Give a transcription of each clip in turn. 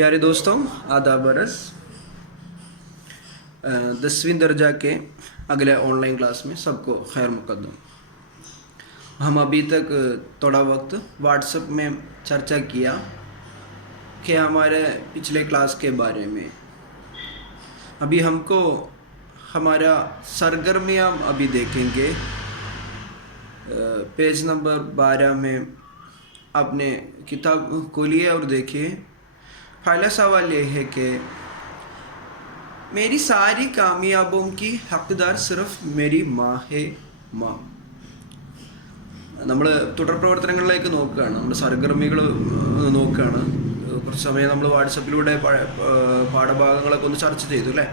प्यारे दोस्तों, आदाब बरस। 10वीं दर्जा के अगले ऑनलाइन क्लास में सबको खैर मुकद्दम। हम अभी तक थोड़ा वक्त व्हाट्सएप में चर्चा किया कि हमारे पिछले क्लास के बारे में। अभी हमको हमारा सरगर्मियाँ अभी देखेंगे। पेज नंबर 12 में आपने किताब खोलिए और देखिए। पहला सवाल ये है कि मेरी सारी कामयाबों की हकदार सिर्फ मेरी माँ है माँ। നമ്മൾ തുടർ പ്രവർത്തനങ്ങളിലേക്ക് നോക്കുകയാണ്, നമ്മുടെ സർഗർമ്മികൾ നോക്കുകയാണ്. കുറച്ച് സമയം നമ്മൾ വാട്സപ്പിലൂടെ പാഠഭാഗങ്ങളൊക്കെ ഒന്ന് ചർച്ച ചെയ്തു അല്ലേ.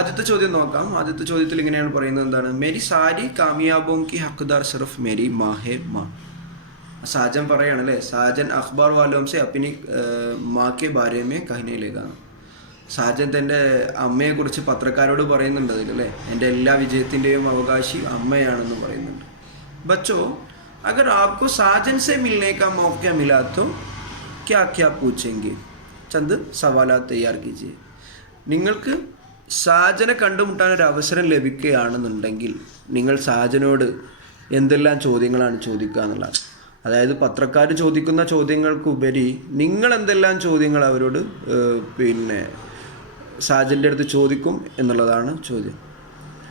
ആദ്യത്തെ ചോദ്യം നോക്കാം. ആദ്യത്തെ ചോദ്യത്തിൽ ഇങ്ങനെയാണ് പറയുന്നത്, എന്താണ്? മേരി സാരി കാമയാബോം കി ഹക്ക്ദാർ സിർഫ് മേരി മാ ഹെ മാ. സാജൻ പറയാണ് അല്ലേ, സാജൻ അഖ്ബാർ വാലോം സെ അപ്പിനി മാ K Bare may Kahne Laga. Sajan തൻ്റെ അമ്മയെക്കുറിച്ച് പത്രക്കാരോട് പറയുന്നുണ്ട് അതിലല്ലേ, എൻ്റെ എല്ലാ വിജയത്തിൻ്റെയും അവകാശി അമ്മയാണെന്ന് പറയുന്നുണ്ട്. बच्चों, अगर आपको साजन से मिलने का मौका मिला तो क्या क्या पूछेंगे? चंद सवालात तैयार कीजिए. നിങ്ങൾക്ക് സാജനെ കണ്ടുമുട്ടാനൊരു അവസരം ലഭിക്കുകയാണെന്നുണ്ടെങ്കിൽ നിങ്ങൾ സാജനോട് എന്തെല്ലാം ചോദ്യങ്ങളാണ് ചോദിക്കുക എന്നുള്ളതാണ്. അതായത് പത്രക്കാർ ചോദിക്കുന്ന ചോദ്യങ്ങൾക്കുപരി നിങ്ങൾ എന്തെല്ലാം ചോദ്യങ്ങൾ അവരോട് സാജൻ്റെ അടുത്ത് ചോദിക്കും എന്നുള്ളതാണ് ചോദ്യം.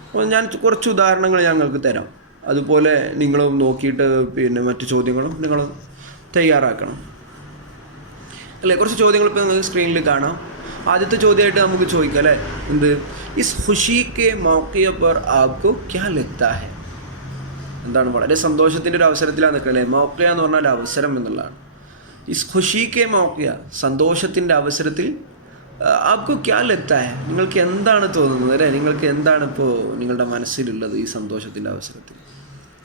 അപ്പോൾ ഞാൻ കുറച്ച് ഉദാഹരണങ്ങൾ ഞങ്ങൾക്ക് തരാം. അതുപോലെ നിങ്ങളും നോക്കിയിട്ട് മറ്റു ചോദ്യങ്ങളും നിങ്ങൾ തയ്യാറാക്കണം അല്ലേ. കുറച്ച് ചോദ്യങ്ങൾ ഇപ്പോൾ നിങ്ങൾക്ക് സ്ക്രീനിൽ കാണാം. ആദ്യത്തെ ചോദ്യമായിട്ട് നമുക്ക് ചോദിക്കാം അല്ലേ, എന്ത്? ഇസ് ഖുഷി കെ മൗഖിയ പർ ആപ്കോ ക്യാ ലഗ്താ ഹൈ. എന്താണ്? വളരെ സന്തോഷത്തിൻ്റെ ഒരു അവസരത്തിലാണ് നിൽക്കുക അല്ലേ. മൗഖിയ എന്ന് പറഞ്ഞാൽ അവസരം എന്നുള്ളതാണ്. ഇസ് ഖുഷി കെ മൗഖിയ, സന്തോഷത്തിൻ്റെ അവസരത്തിൽ ആപ്കോ ക്യാ ലഗ്താ ഹൈ, നിങ്ങൾക്ക് എന്താണ് തോന്നുന്നത് അല്ലേ, നിങ്ങൾക്ക് എന്താണ് ഇപ്പോൾ നിങ്ങളുടെ മനസ്സിലുള്ളത് ഈ സന്തോഷത്തിൻ്റെ അവസരത്തിൽ.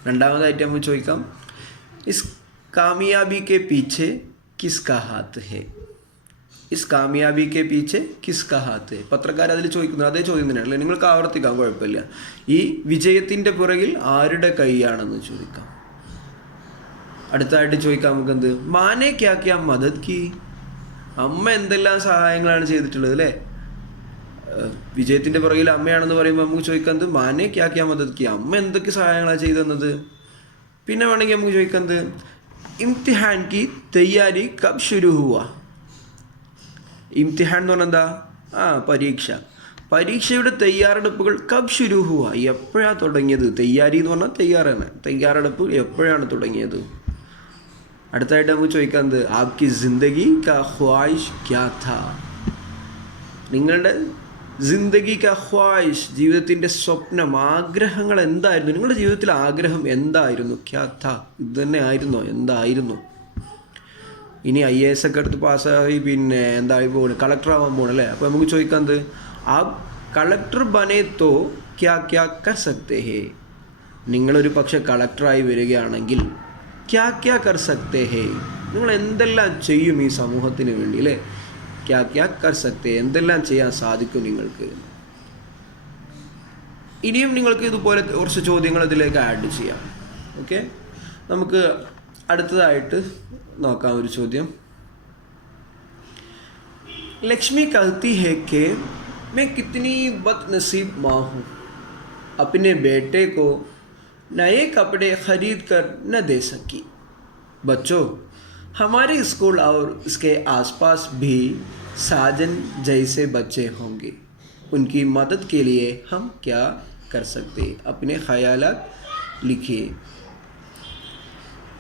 രണ്ടാമതായിട്ട് നമുക്ക് ചോദിക്കാം, ഇസ് കാമിയാബി കെ പീछे കിസ്കാ ഹാത്ത് ഹേ. ഇസ് കാമിയാബി കെ പീछे കിസ്കാ ഹാത്ത് ഹേ. പത്രക്കാർ അതിൽ ചോദിക്കുന്നത് അതേ ചോദ്യം തന്നെയാണ് അല്ലേ, നിങ്ങൾക്ക് ആവർത്തിക്കാം, കുഴപ്പമില്ല. ഈ വിജയത്തിൻ്റെ പുറകിൽ ആരുടെ കൈയാണെന്ന് ചോദിക്കാം. അടുത്തായിട്ട് ചോദിക്കാം നമുക്ക്, എന്ത്? മാനെ ക്യാ ക്യാ മദദ് കി. അമ്മ എന്തെല്ലാം സഹായങ്ങളാണ് ചെയ്തിട്ടുള്ളത് അല്ലേ. വിജയത്തിൻ്റെ പുറകിൽ അമ്മയാണെന്ന് പറയുമ്പോൾ നമുക്ക് ചോദിക്കാം, എന്ത്? മാനെ ക്യാ ക്യാ മദദ് കി, അമ്മ എന്തൊക്കെ സഹായങ്ങളാണ് ചെയ്തെന്നത്. പിന്നെ വേണമെങ്കിൽ നമുക്ക് ചോദിക്കാം, എന്ത്? ഇംതിഹാൻ കി തയ്യാരി കബ് ശുരു ഹുവ. ഇംതിഹാൻ എന്ന് പറഞ്ഞാൽ എന്താ? പരീക്ഷ. പരീക്ഷയുടെ തയ്യാറെടുപ്പുകൾ കബ് ശുരു ഹുവ, എപ്പോഴാണ് തുടങ്ങിയത്. തയ്യാരി എന്ന് പറഞ്ഞാൽ തയ്യാറാണ്, തയ്യാറെടുപ്പ് എപ്പോഴാണ് തുടങ്ങിയത്. അടുത്തായിട്ട് നമുക്ക് ചോദിക്കാം, എന്ത്? ആപ്കി ജിന്ദഗി കാ ഖ്വായിഷ് ക്യാ താ. നിങ്ങളുടെ ജിന്ദഗി കാ ഖ്വായിഷ്, ജീവിതത്തിൻ്റെ സ്വപ്നം, ആഗ്രഹങ്ങൾ എന്തായിരുന്നു? നിങ്ങളുടെ ജീവിതത്തിലെ ആഗ്രഹം എന്തായിരുന്നു? ക്യാ താ, ഇത് തന്നെ ആയിരുന്നോ? എന്തായിരുന്നു? ഇനി IAS ഒക്കെ എടുത്ത് പാസ്സായി എന്തായി പോകണം, കളക്ടർ ആവാൻ പോകണം അല്ലേ. അപ്പോൾ നമുക്ക് ചോദിക്കാം, എന്ത്? ആ കളക്ടർ ബനെ തോ ക്യാ ക്യാ കർ സക്തേ ഹേ. നിങ്ങളൊരു പക്ഷെ കളക്ടറായി വരികയാണെങ്കിൽ ക്യാ ക്യാ കർ സക്തേ ഹേ, നിങ്ങൾ എന്തെല്ലാം ചെയ്യും ഈ സമൂഹത്തിന് വേണ്ടി അല്ലേ. ക്യാ ക്യാ കർ സക്തേ, എന്തെല്ലാം ചെയ്യാൻ സാധിക്കും നിങ്ങൾക്ക്. ഇനിയും നിങ്ങൾക്ക് ഇതുപോലെ കുറച്ച് ചോദ്യങ്ങൾ ഇതിലേക്ക് ആഡ് ചെയ്യാം. ഓക്കെ, നമുക്ക് അടുത്തതായിട്ട് നോക്കാം ഒരു ചോദ്യം. ലക്ഷ്മി कहती है कि मैं कितनी बदनसीब माँ हूँ, अपने बेटे को नए कपड़े खरीद कर न दे सकी. बच्चों, हमारे स्कूल और इसके आसपास भी साजन जैसे बच्चे होंगे. उनकी मदद के लिए हम क्या कर सकते? अपने ख्यालात लिखिए.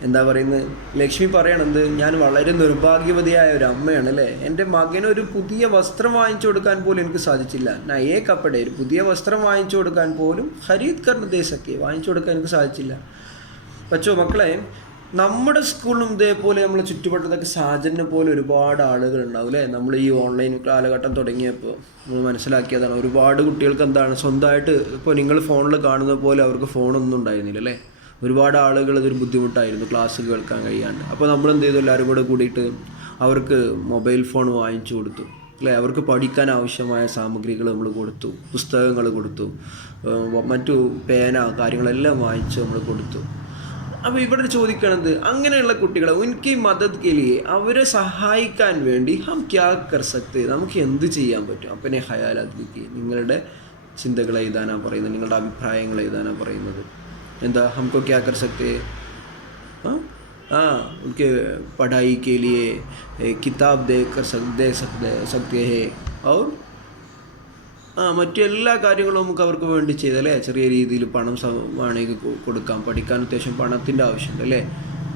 എന്താ പറയുന്നത്? ലക്ഷ്മി പറയണത്, ഞാൻ വളരെ നിർഭാഗ്യവതിയായ ഒരു അമ്മയാണ് അല്ലേ. എൻ്റെ മകനൊരു പുതിയ വസ്ത്രം വാങ്ങിച്ചു കൊടുക്കാൻ പോലും എനിക്ക് സാധിച്ചില്ല. നയേ കപ്പടെ, ഒരു പുതിയ വസ്ത്രം വാങ്ങിച്ചു കൊടുക്കാൻ പോലും ഖരീദ് കർ ദേ സക്കെ, വാങ്ങിച്ചു കൊടുക്കാൻ എനിക്ക് സാധിച്ചില്ല. പക്ഷേ മക്കളെ, നമ്മുടെ സ്കൂളിലും ഇതേപോലെ നമ്മളെ ചുറ്റുവട്ടത്തൊക്കെ സാജനെ പോലെ ഒരുപാട് ആളുകൾ ഉണ്ടാവും അല്ലേ. നമ്മൾ ഈ ഓൺലൈൻ കാലഘട്ടം തുടങ്ങിയപ്പോൾ നമ്മൾ മനസ്സിലാക്കിയതാണ്, ഒരുപാട് കുട്ടികൾക്ക് എന്താണ് സ്വന്തമായിട്ട് ഇപ്പോൾ നിങ്ങൾ ഫോണിൽ കാണുന്ന പോലെ അവർക്ക് ഫോണൊന്നും ഉണ്ടായിരുന്നില്ല അല്ലേ. ഒരുപാട് ആളുകൾ ഇതൊരു ബുദ്ധിമുട്ടായിരുന്നു ക്ലാസ് കേൾക്കാൻ കഴിയാണ്ട്. അപ്പോൾ നമ്മൾ എന്ത് ചെയ്തു, എല്ലാവരും കൂടെ കൂടിയിട്ട് അവർക്ക് മൊബൈൽ ഫോൺ വാങ്ങിച്ചു കൊടുത്തു അല്ലേ. അവർക്ക് പഠിക്കാൻ ആവശ്യമായ സാമഗ്രികൾ നമ്മൾ കൊടുത്തു, പുസ്തകങ്ങൾ കൊടുത്തു, മറ്റു പേന കാര്യങ്ങളെല്ലാം വാങ്ങിച്ച് നമ്മൾ കൊടുത്തു. അപ്പോൾ ഇവിടെ ചോദിക്കണത് അങ്ങനെയുള്ള കുട്ടികളെ ഉൻകി മദദ് കെ ലിയെ അവരെ സഹായിക്കാൻ വേണ്ടി ഹം ക്യാ കർ സക്തേ നമുക്ക് എന്ത് ചെയ്യാൻ പറ്റും. അപ്പനെ ഹയാലാത്ലിക്ക് നിങ്ങളുടെ ചിന്തകൾ എഴുതാനാണ് പറയുന്നത്, നിങ്ങളുടെ അഭിപ്രായങ്ങൾ എഴുതാനാണ് പറയുന്നത്. എന്താ ഹംകോ ക്യാ കർ സക്തേ उनके पढ़ाई के लिए किताब दे सकते हैं और മറ്റു എല്ലാ കാര്യങ്ങളും നമുക്ക് അവർക്ക് വേണ്ടി ചെയ്തല്ലേ. ചെറിയ രീതിയിൽ പണം വേണമെങ്കിൽ കൊടുക്കാം, പഠിക്കാൻ അത്യാവശ്യം പണത്തിൻ്റെ ആവശ്യമുണ്ട് അല്ലേ.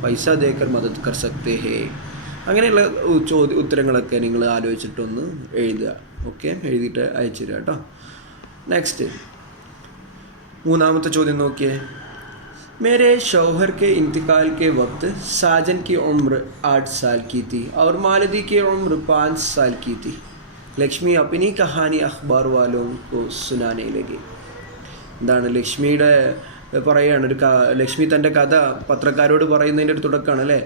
പൈസ ദേക്കർ മദദ് കർ സക്തേ ഹേ. അങ്ങനെയുള്ള ഉത്തരങ്ങളൊക്കെ നിങ്ങൾ ആലോചിച്ചിട്ടൊന്ന് എഴുതുക. ഓക്കെ, എഴുതിയിട്ട് അയച്ചു തരിക കേട്ടോ. നെക്സ്റ്റ് മൂന്നാമത്തെ ചോദ്യം നോക്കിയേ. मेरे शौहर के इंतकाल के वक्त साजन की उम्र 8 साल की थी और मालती की उम्र 5 साल की थी. ലക്ഷ്മി अपनी कहानी अखबार वालों को सुनाने लगी. എന്താണ് ലക്ഷ്മിയുടെ പറയുകയാണ്, ലക്ഷ്മി തൻ്റെ കഥ പത്രക്കാരോട് പറയുന്നതിൻ്റെ ഒരു തുടക്കമാണ് അല്ലേ.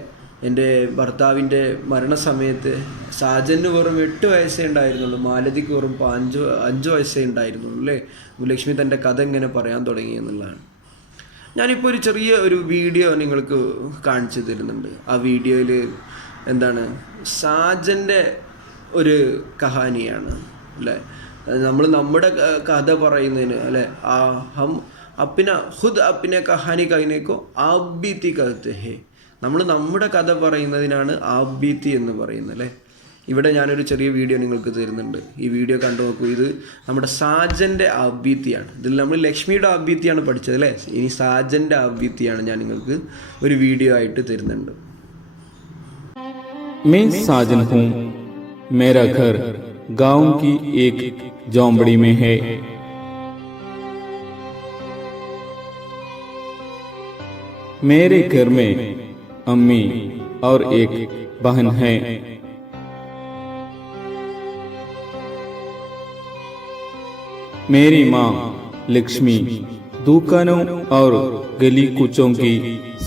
എൻ്റെ ഭർത്താവിൻ്റെ മരണസമയത്ത് സാജന് വെറും 8 വയസ്സേ ഉണ്ടായിരുന്നുള്ളൂ, മാലതിക്ക് വെറും 5 വയസ്സേ ഉണ്ടായിരുന്നുള്ളൂ അല്ലേ. ലക്ഷ്മി തൻ്റെ കഥ ഇങ്ങനെ പറയാൻ തുടങ്ങി എന്നുള്ളതാണ്. ഞാനിപ്പോൾ ഒരു ചെറിയ ഒരു വീഡിയോ നിങ്ങൾക്ക് കാണിച്ചു തരുന്നുണ്ട്. ആ വീഡിയോയിൽ എന്താണ് സാജൻ്റെ ഒരു കഹാനിയാണ് അല്ലേ. നമ്മുടെ കഥ പറയുന്നതിന് അല്ലേ, ആ ഹം അപ്പിന ഖുദ് അപ്പിന കഹാനി കഹിനേക്കോ ആബീത്തി കഹത്തെ ഹേ. നമ്മുടെ കഥ പറയുന്നതിനാണ് ആബീത്തി എന്ന് പറയുന്നത് അല്ലേ. ഇവിടെ ഞാനൊരു ചെറിയ വീഡിയോ നിങ്ങൾക്ക് തരുന്നുണ്ട്. ഈ വീഡിയോ കണ്ടു നോക്കൂ. ഇത് നമ്മുടെ സാജൻ്റെ ആബീത്തിയാണ്. ഇതിൽ നമ്മൾ ലക്ഷ്മിയുടെ ആബീത്തിയാണ് പഠിച്ചത് അല്ലേ. ഇനി സാജൻ്റെ ആബീത്തിയാണ് ഞാൻ നിങ്ങൾക്ക് ഒരു വീഡിയോ ആയിട്ട് തരുന്നുണ്ട്. मैं साजन हूँ. मेरा घर गांव की एक झोंपड़ी में है. मेरे घर में अम्मी और एक बहन है. मेरी माँ लक्ष्मी दुकानों और गली कूचों की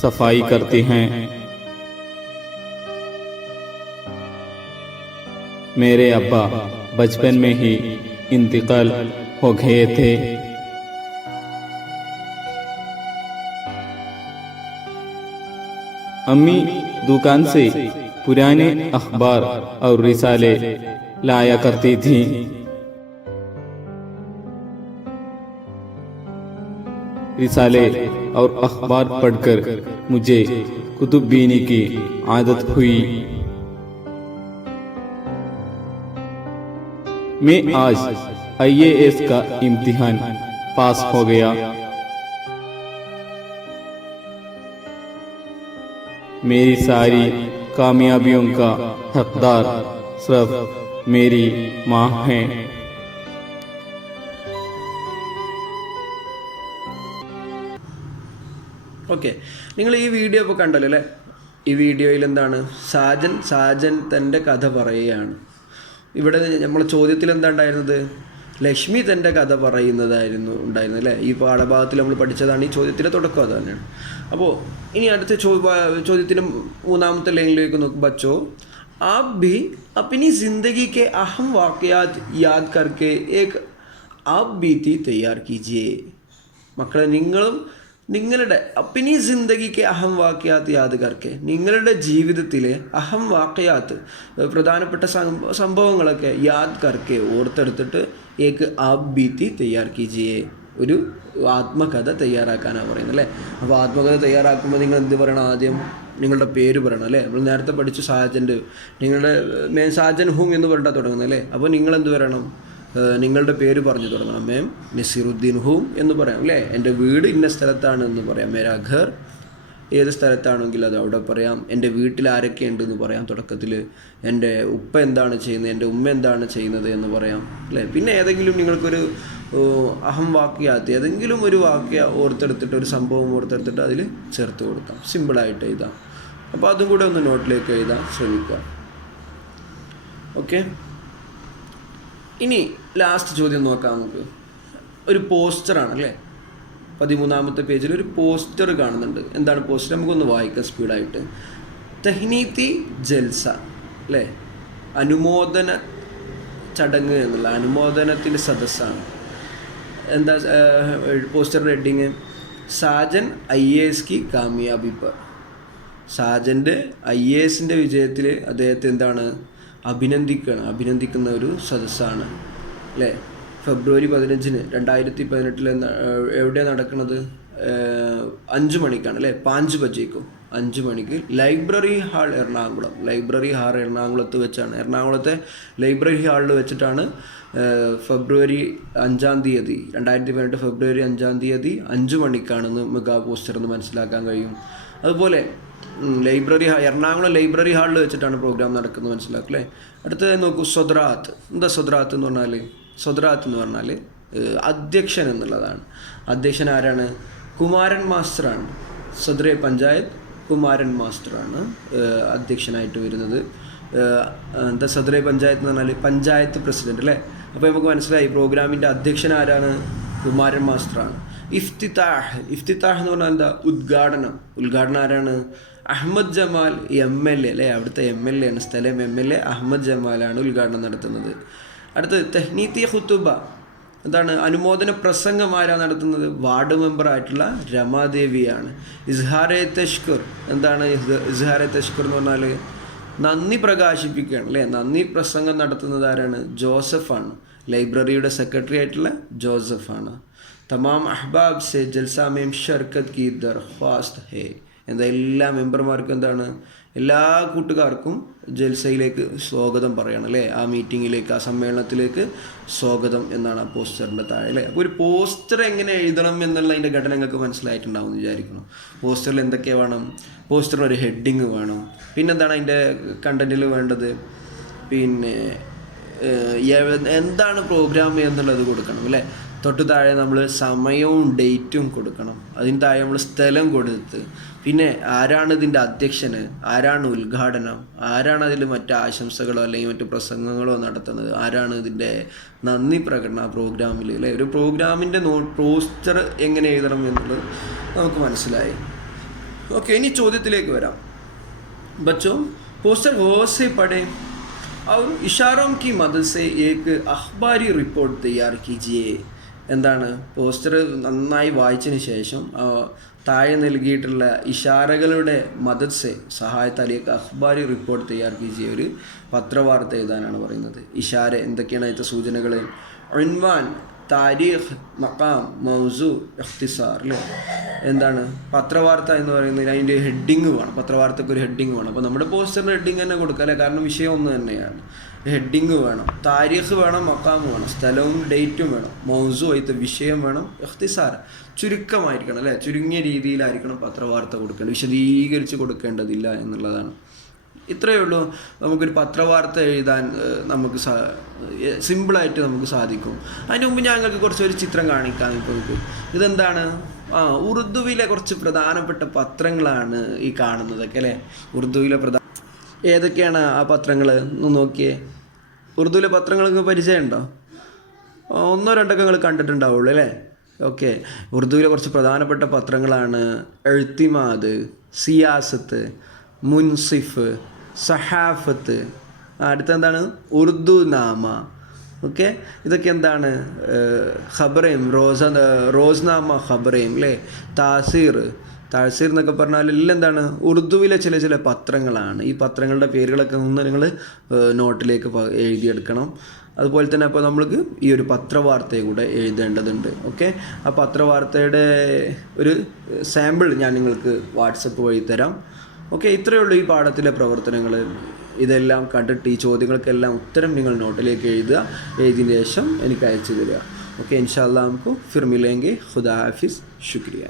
सफाई करती हैं. मेरे अब्बा बचपन में ही इंतकाल हो गए थे. अम्मी दुकान से पुराने अखबार और रिसाले लाया करती थी. रिसाले और अखबार पढ़कर मुझे कुतुब बीनी की आदत हुई. मैं आज IAS का इम्तिहान पास हो गया. मेरी सारी कामयाबियों का हकदार सिर्फ मेरी माँ है. ഓക്കെ, നിങ്ങൾ ഈ വീഡിയോ ഇപ്പോൾ കണ്ടല്ലോ അല്ലേ. ഈ വീഡിയോയിൽ എന്താണ് സാജൻ തൻ്റെ കഥ പറയുകയാണ്. ഇവിടെ നമ്മളെ ചോദ്യത്തിൽ എന്താ ഉണ്ടായിരുന്നത്, ലക്ഷ്മി തൻ്റെ കഥ പറയുന്നതായിരുന്നു ഉണ്ടായിരുന്നത് അല്ലേ. ഈ പാഠഭാഗത്തിൽ നമ്മൾ പഠിച്ചതാണ് ഈ ചോദ്യത്തിൻ്റെ തുടക്കം അത് തന്നെയാണ്. അപ്പോൾ ഇനി അടുത്ത ചോദ്യത്തിന് മൂന്നാമത്തെ ലൈനിലേക്ക് നോക്കും. ബച്ചോ ആപ് ഭി അപ്നി ജിന്ദഗി കെ അഹം വാഖിയാത്ത് യാദ് കർക്കെ ഏക് ആപ് ബീത്തി തയ്യാർ കീജിയേ. മക്കളെ, നിങ്ങളും നിങ്ങളുടെ അപ്പിനി ജിന്ദഗിക്ക് അഹം വാക്യാത്ത് യാദ് കർക്കെ, നിങ്ങളുടെ ജീവിതത്തിലെ അഹം വാക്യാത്ത് പ്രധാനപ്പെട്ട സംഭവങ്ങളൊക്കെ യാദ് കർക്കെ ഓർത്തെടുത്തിട്ട് ഏക്ക് ആപ് ബീത്തി തയ്യാർ കീജിയേ, ഒരു ആത്മകഥ തയ്യാറാക്കാനാണ് പറയുന്നത് അല്ലേ. അപ്പോൾ ആത്മകഥ തയ്യാറാക്കുമ്പോൾ നിങ്ങൾ എന്ത് പറയണം, ആദ്യം നിങ്ങളുടെ പേര് പറയണം അല്ലേ. നമ്മൾ നേരത്തെ പഠിച്ചു സാജൻ്റെ, നിങ്ങളുടെ സാജൻ ഹൂം എന്ന് പറഞ്ഞിട്ടാണ് തുടങ്ങുന്നത് അല്ലേ. അപ്പോൾ നിങ്ങളെന്ത് പറയണം, നിങ്ങളുടെ പേര് പറഞ്ഞു തുടങ്ങണം. മേം നസീറുദ്ദീൻ ഹൂം എന്ന് പറയാം അല്ലേ. എൻ്റെ വീട് ഇന്ന സ്ഥലത്താണ് എന്ന് പറയാം. മേരാ ഘർ ഏത് സ്ഥലത്താണെങ്കിൽ അത് അവിടെ പറയാം. എൻ്റെ വീട്ടിൽ ആരൊക്കെ ഉണ്ടെന്ന് പറയാം തുടക്കത്തിൽ. എൻ്റെ ഉപ്പ എന്താണ് ചെയ്യുന്നത്, എൻ്റെ ഉമ്മ എന്താണ് ചെയ്യുന്നത് എന്ന് പറയാം അല്ലേ. പിന്നെ ഏതെങ്കിലും നിങ്ങൾക്കൊരു അഹം വാക്യാത്ത് ഏതെങ്കിലും ഒരു വാക്യ ഓർത്തെടുത്തിട്ട്, ഒരു സംഭവം ഓർത്തെടുത്തിട്ട് അതിൽ ചേർത്ത് കൊടുക്കാം. സിമ്പിളായിട്ട് എഴുതാം. അപ്പോൾ അതും കൂടെ ഒന്ന് നോട്ടിലേക്ക് എഴുതാൻ ശ്രമിക്കുക. ഓക്കെ, ഇനി ലാസ്റ്റ് ചോദ്യം നോക്കാം നമുക്ക്. ഒരു പോസ്റ്ററാണ് അല്ലേ. 13ാമത്തെ പേജിൽ ഒരു പോസ്റ്റർ കാണുന്നുണ്ട്. എന്താണ് പോസ്റ്റർ, നമുക്കൊന്ന് വായിക്കാം സ്പീഡായിട്ട്. തെഹ്നീത്തി ജൽസ അല്ലേ, അനുമോദന ചടങ്ങ് എന്നുള്ള അനുമോദനത്തിൻ്റെ സദസ്സാണ്. എന്താ പോസ്റ്ററിൻ്റെ ഹെഡിങ്, സാജൻ IAS की कामयाबी पर. സാജൻ്റെ IASൻ്റെ വിജയത്തിൽ അദ്ദേഹത്തെ എന്താണ് അഭിനന്ദിക്കുന്ന ഒരു സദസ്സാണ് അല്ലേ. ഫെബ്രുവരി 15 2018 എവിടെയാണ് നടക്കുന്നത്? 5 മണിക്കാണ് അല്ലേ. 5 ബജേക്കും 5 മണിക്ക് ലൈബ്രറി ഹാൾ എറണാകുളത്ത് വെച്ചാണ്. എറണാകുളത്തെ ലൈബ്രറി ഹാളിൽ വെച്ചിട്ടാണ് ഫെബ്രുവരി 5 2018 ഫെബ്രുവരി 5 5 മണിക്കാണെന്ന് മെഗാ പോസ്റ്റർ എന്ന് മനസ്സിലാക്കാൻ കഴിയും. അതുപോലെ എറണാകുളം ലൈബ്രറി ഹാളിൽ വെച്ചിട്ടാണ് പ്രോഗ്രാം നടക്കുന്നത് മനസ്സിലാക്കും അല്ലേ. അടുത്തത് നോക്കൂ, സൊദ്രാത്ത്. എന്താ സൊദ്രാത്ത് എന്ന് പറഞ്ഞാൽ? സൊദ്രാത്ത് എന്ന് പറഞ്ഞാൽ അധ്യക്ഷൻ എന്നുള്ളതാണ്. അധ്യക്ഷൻ ആരാണ്? കുമാരൻ മാസ്റ്ററാണ്. സദ്രെ പഞ്ചായത്ത് കുമാരൻ മാസ്റ്ററാണ് അധ്യക്ഷനായിട്ട് വരുന്നത്. എന്താ സദ്രെ പഞ്ചായത്ത് എന്ന് പറഞ്ഞാൽ പഞ്ചായത്ത് പ്രസിഡന്റ് അല്ലേ. അപ്പോൾ നമുക്ക് മനസ്സിലായി പ്രോഗ്രാമിൻ്റെ അധ്യക്ഷൻ ആരാണ്? കുമാരൻ മാസ്റ്ററാണ്. ഇഫ്തിതാഹ് എന്ന് പറഞ്ഞാൽ എന്താ? ഉദ്ഘാടനം ആരാണ്? അഹമ്മദ് ജമാൽ MLA അല്ലേ. അവിടുത്തെ MLA ആണ്, സ്ഥലം MLA അഹമ്മദ് ജമാലാണ് ഉദ്ഘാടനം നടത്തുന്നത്. അടുത്തത് തെഹ്നീത്തി ഖുത്തുബ. എന്താണ്? അനുമോദന പ്രസംഗം ആരാ നടത്തുന്നത്? വാർഡ് മെമ്പറായിട്ടുള്ള രമാദേവിയാണ്. ഇസ്ഹാറെ തഷ്കുർ. എന്താണ് ഇസ്ഹാറെ തഷ്കുർ എന്ന് പറഞ്ഞാൽ? നന്ദി പ്രകാശിപ്പിക്കുകയാണ് അല്ലേ. നന്ദി പ്രസംഗം നടത്തുന്നത് ആരാണ്? ജോസഫാണ്. ലൈബ്രറിയുടെ സെക്രട്ടറി ആയിട്ടുള്ള ജോസഫാണ്. തമാം അഹ്ബാബ് സെ ജൽസാ മേം ഷർക്കത്ത് കി ദർഖ്വാസ്ത് ഹേ. എന്താ എല്ലാ മെമ്പർമാർക്കും എന്താണ്? എല്ലാ കൂട്ടുകാർക്കും ജൽസയിലേക്ക് സ്വാഗതം പറയണം അല്ലേ. ആ മീറ്റിങ്ങിലേക്ക്, ആ സമ്മേളനത്തിലേക്ക് സ്വാഗതം എന്നാണ് ആ പോസ്റ്ററിൻ്റെ താഴെ അല്ലേ. അപ്പോൾ ഒരു പോസ്റ്റർ എങ്ങനെ എഴുതണം എന്നുള്ള അതിൻ്റെ ഘടന നിങ്ങൾക്ക് മനസ്സിലായിട്ടുണ്ടാവും എന്ന് വിചാരിക്കുന്നു. പോസ്റ്ററിൽ എന്തൊക്കെ വേണം? പോസ്റ്ററിന് ഒരു ഹെഡിങ് വേണം. പിന്നെന്താണ് അതിൻ്റെ കണ്ടൻറ്റിൽ വേണ്ടത്? പിന്നെ എന്താണ് പ്രോഗ്രാം എന്നുള്ളത് കൊടുക്കണം അല്ലേ. തൊട്ട് താഴെ നമ്മൾ സമയവും ഡേറ്റും കൊടുക്കണം. അതിന് താഴെ നമ്മൾ സ്ഥലം കൊടുത്ത്, പിന്നെ ആരാണ് ഇതിൻ്റെ അധ്യക്ഷന്, ആരാണ് ഉദ്ഘാടനം, ആരാണ് അതിൽ മറ്റ് ആശംസകളോ അല്ലെങ്കിൽ മറ്റ് പ്രസംഗങ്ങളോ നടത്തുന്നത്, ആരാണ് ഇതിൻ്റെ നന്ദി പ്രകടനം ആ പ്രോഗ്രാമിൽ അല്ലേ. ഒരു പ്രോഗ്രാമിൻ്റെ പോസ്റ്റർ എങ്ങനെ എഴുതണം എന്നുള്ളത് നമുക്ക് മനസ്സിലായി. ഓക്കെ, ഇനി ചോദ്യത്തിലേക്ക് വരാം. बच्चों पोस्टर गौर से पढ़ें और इशारों की मदद से एक अखबारी रिपोर्ट तैयार कीजिए. എന്താണ്? പോസ്റ്റർ നന്നായി വായിച്ചതിന് ശേഷം താഴെ നൽകിയിട്ടുള്ള ഇഷാറകളുടെ മദദ്സെ സഹായത്താൽ അഖ്ബാരി റിപ്പോർട്ട് തയ്യാർ കീജിയെ, ഒരു പത്രവാർത്ത എഴുതാനാണ് പറയുന്നത്. ഇഷാര എന്തൊക്കെയാണ് അതിൻ്റെ സൂചനകൾ? ഉൻവാൻ, താരീഖ്, മഖാം, മൗസു, ഇഖ്തിസാർ അല്ലേ. എന്താണ് പത്രവാർത്ത എന്ന് പറയുന്നത്? അതിൻ്റെ ഹെഡിങ് വേണം. പത്രവാർത്തക്ക് ഒരു ഹെഡിങ് വേണം. അപ്പോൾ നമ്മുടെ പോസ്റ്ററിൻ്റെ ഹെഡിങ് തന്നെ കൊടുക്കുക അല്ലേ, കാരണം വിഷയം ഒന്ന് തന്നെയാണ്. ഹെഡിങ് വേണം, താരീഖ് വേണം, മഖാം വേണം, സ്ഥലവും ഡേറ്റും വേണം, മൗസു ആയിട്ട് വിഷയം വേണം, ഇഖ്തിസാർ ചുരുക്കമായിരിക്കണം അല്ലേ. ചുരുങ്ങിയ രീതിയിലായിരിക്കണം പത്രവാർത്ത കൊടുക്കേണ്ടത്, വിശദീകരിച്ച് കൊടുക്കേണ്ടതില്ല എന്നുള്ളതാണ്. ഇത്രയേ ഉള്ളൂ. നമുക്കൊരു പത്രവാർത്ത എഴുതാൻ നമുക്ക് സിമ്പിളായിട്ട് നമുക്ക് സാധിക്കും. അതിന് മുമ്പ് ഞങ്ങൾക്ക് ഒരു ചിത്രം കാണിക്കാം. ഇപ്പോൾ ഇതെന്താണ്? ഉറുദുവിലെ കുറച്ച് പ്രധാനപ്പെട്ട പത്രങ്ങളാണ് ഈ കാണുന്നതൊക്കെ അല്ലേ. ഉറുദുവിലെ ഏതൊക്കെയാണ് ആ പത്രങ്ങൾ ഒന്ന് നോക്കിയേ. ഉറുദുവിലെ പത്രങ്ങൾക്ക് പരിചയമുണ്ടോ? 1-2 നിങ്ങൾ കണ്ടിട്ടുണ്ടാവുള്ളൂ അല്ലേ. ഓക്കെ, ഉറുദുവിലെ കുറച്ച് പ്രധാനപ്പെട്ട പത്രങ്ങളാണ് എഴുത്തിമാദ്, സിയാസത്ത്, മുൻസിഫ്, സഹാഫത്ത്. അടുത്തെന്താണ്? ഉറുദു നാമ. ഓക്കെ, ഇതൊക്കെ എന്താണ്? ഖബറേം, റോസ്നാമ ഖബറേം അല്ലേ. താസീർ എന്നൊക്കെ പറഞ്ഞാൽ എല്ലാം എന്താണ്? ഉറുദുവിലെ ചില പത്രങ്ങളാണ്. ഈ പത്രങ്ങളുടെ പേരുകളൊക്കെ ഒന്ന് നിങ്ങൾ നോട്ടിലേക്ക് എഴുതിയെടുക്കണം. അതുപോലെ തന്നെ അപ്പോൾ നമ്മൾക്ക് ഈ ഒരു പത്രവാർത്തയെ കൂടെ എഴുതേണ്ടതുണ്ട്. ഓക്കെ, ആ പത്രവാർത്തയുടെ ഒരു സാമ്പിൾ ഞാൻ നിങ്ങൾക്ക് വാട്സപ്പ് വഴി തരാം. ഓക്കെ, ഇത്രയേ ഉള്ളൂ ഈ പാഠത്തിലെ പ്രവർത്തനങ്ങൾ. ഇതെല്ലാം കണ്ടിട്ട് ഈ ചോദ്യങ്ങൾക്കെല്ലാം ഉത്തരം നിങ്ങൾ നോട്ടിലേക്ക് എഴുതുക. എഴുതിയതിന് ശേഷം എനിക്ക് അയച്ചു തരിക. ഓക്കെ, ഇൻഷാ അല്ലാഹ് നമുക്ക് ഫിർ മിലേംഗെ. ഖുദാ ഹാഫിസ്. ശുക്രിയ.